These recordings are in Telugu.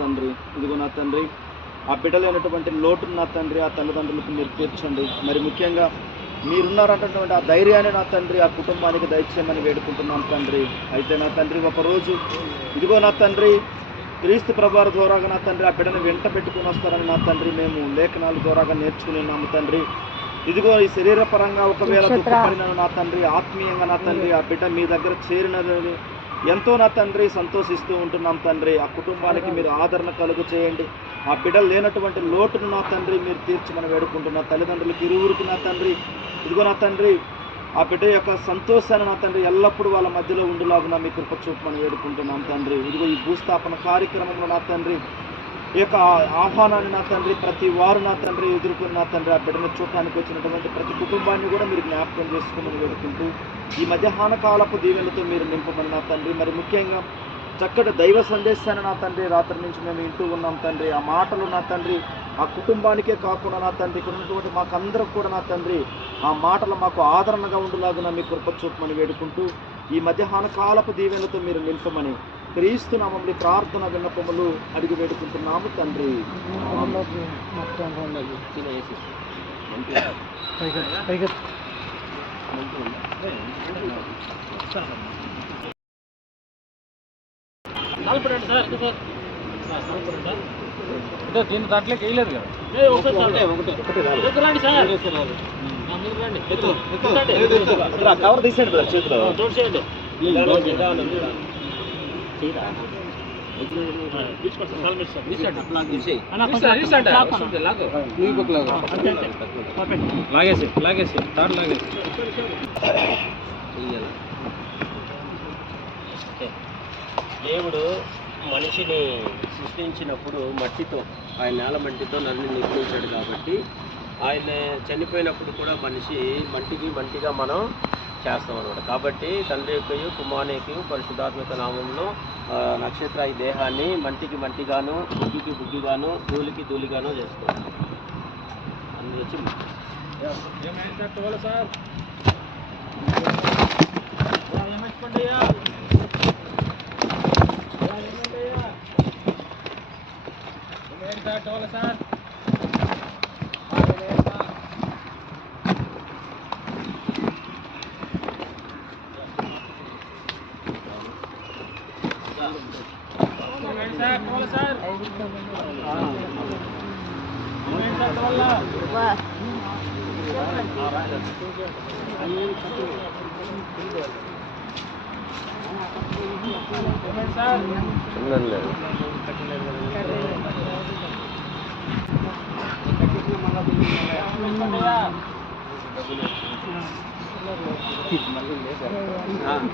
తండ్రి ఇదిగో నా తండ్రి ఆ బిడ్డలైనటువంటి లోటును నా తండ్రి ఆ తల్లిదండ్రులకు మీరు తీర్చండి. మరి ముఖ్యంగా మీరున్నారంటున్నటువంటి ఆ ధైర్యాన్ని నా తండ్రి ఆ కుటుంబానికి దయచేయమని వేడుకుంటున్నాం తండ్రి. అయితే నా తండ్రి ఒకరోజు ఇదిగో నా తండ్రి క్రీస్తు ప్రభువారి ద్వారాగా నా తండ్రి ఆ బిడ్డను వెంట పెట్టుకుని వస్తారని నా తండ్రి మేము లేఖనాల ద్వారాగా నేర్చుకుని ఉన్నాము తండ్రి. ఇదిగో ఈ శరీరపరంగా ఒకవేళ దుఃఖపడినను నా తండ్రి ఆత్మీయంగా నా తండ్రి ఆ బిడ్డ మీ దగ్గర చేరినదని ఎంతో నా తండ్రి సంతోషిస్తూ ఉంటున్నాం తండ్రి. ఆ కుటుంబానికి మీరు ఆదరణ కలుగు చేయండి. ఆ బిడ్డలు లేనటువంటి లోటును నా తండ్రి మీరు తీర్చమని వేడుకుంటున్నా. తల్లిదండ్రులకు ఇరువురికి నా తండ్రి ఇదిగో నా తండ్రి ఆ బిడ్డ యొక్క సంతోషాన్ని నా తండ్రి ఎల్లప్పుడూ వాళ్ళ మధ్యలో ఉండులాగునా మీ కృప చూపమని వేడుకుంటున్నాం తండ్రి. ఇదిగో ఈ భూస్థాపన కార్యక్రమంలో నా తండ్రి ఈ యొక్క ఆహ్వానాన్ని నా తండ్రి ప్రతి వారు నా తండ్రి ఎదుర్కొని నా తండ్రి ఆ బిడ్డను చూడటానికి వచ్చినటువంటి ప్రతి కుటుంబాన్ని కూడా మీరు జ్ఞాపకం చేసుకోమని వేడుకుంటూ ఈ మధ్యాహ్న కాలపు దీవెనలతో మీరు నింపమని నా తండ్రి. మరి ముఖ్యంగా చక్కటి దైవ సందేశాన్ని నా తండ్రి రాత్రి నుంచి మేము వింటూ ఉన్నాం తండ్రి. ఆ మాటలు నా తండ్రి ఆ కుటుంబానికే కాకుండా నా తండ్రి ఇక్కడ ఉన్నటువంటి మాకందరికి కూడా నా తండ్రి ఆ మాటలు మాకు ఆదరణగా ఉండేలాగున మీ కృప చూపమని వేడుకుంటూ ఈ మధ్యాహ్న కాలపు దీవెనలతో మీరు నింపమని క్రీస్తు నామములో ప్రార్థన విన్నపములు అడిగి వేడుకుంటున్నాము తండ్రి. దీన్ని దాంట్లోకి వేయలేదు కదా. కవర్ తీసేయండి చేతిలో. లాగేసి లాగేసి తాడు లాగేసి. దేవుడు మనిషిని సృష్టించినప్పుడు మట్టితో ఆయన నేల మట్టితో నన్ను నిర్మించాడు కాబట్టి ఆయన చనిపోయినప్పుడు కూడా మనిషి మట్టిగా మనం చేస్తాం అనమాట. కాబట్టి తండ్రి యొక్కయు కుమారునికి పరిశుద్ధాత్మక నామంలో నక్షత్ర ఈ దేహాన్ని మట్టిగాను బుగ్గిగాను ధూళిగాను చేస్తాం. అందులో వచ్చి సార్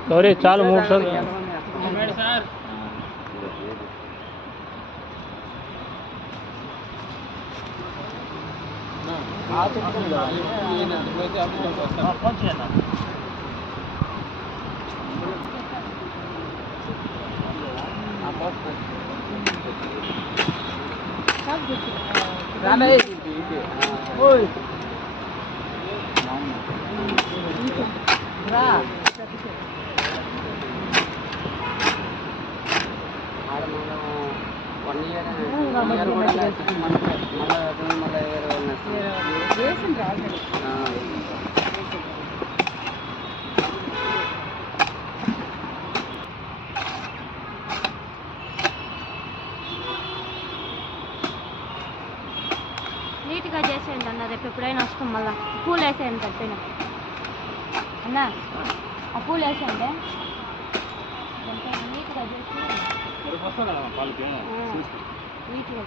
సారీ చాలు 3 సార్లు. నీట్గా చేసేయండి అన్న. రేపు ఎప్పుడైనా వస్తాం మళ్ళా. పూలు వేసేయండి తప్పిన అన్న. ఆ పూలు వేసేయండి నీట్గా చేసి నీట్గా